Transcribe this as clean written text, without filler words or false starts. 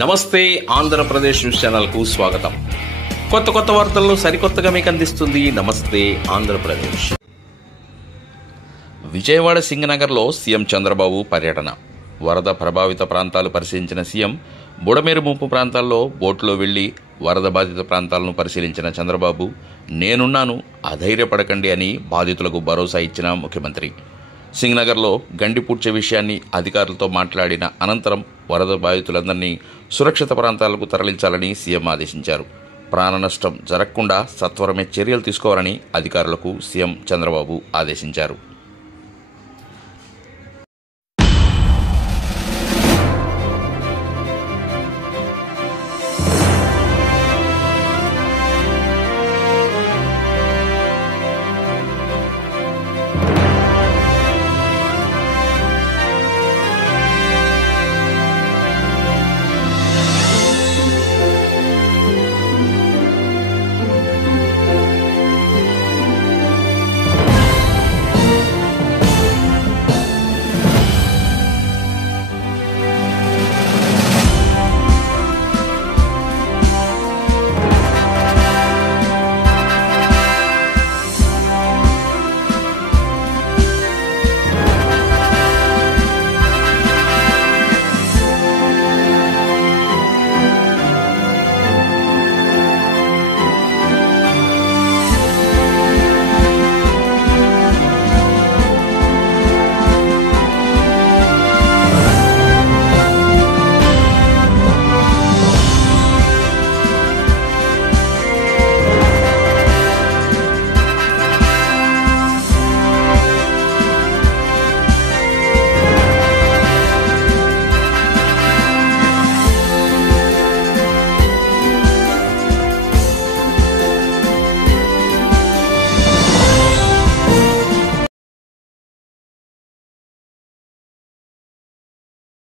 నమస్తే ఆంధ్రప్రదేశ్ న్యూస్ ఛానల్కు స్వాగతం. కొత్త వార్తలను సరికొత్తగా మీకు అందిస్తుంది నమస్తే ఆంధ్రప్రదేశ్. విజయవాడ సింగనగర్లో సీఎం చంద్రబాబు పర్యటన. వరద ప్రభావిత ప్రాంతాలు పరిశీలించిన సీఎం బుడమేరు ముంపు ప్రాంతాల్లో బోట్లో వెళ్లి వరద బాధిత ప్రాంతాలను పరిశీలించిన చంద్రబాబు, నేనున్నాను, అధైర్యపడకండి అని బాధితులకు భరోసా ఇచ్చిన ముఖ్యమంత్రి. సింగనగర్లో గండి పూడ్చే విషయాన్ని అధికారులతో మాట్లాడిన అనంతరం వరద బాధితులందరినీ సురక్షిత ప్రాంతాలకు తరలించాలని సీఎం ఆదేశించారు. ప్రాణ నష్టం జరగకుండా సత్వరమే చర్యలు తీసుకోవాలని అధికారులకు సీఎం చంద్రబాబు ఆదేశించారు.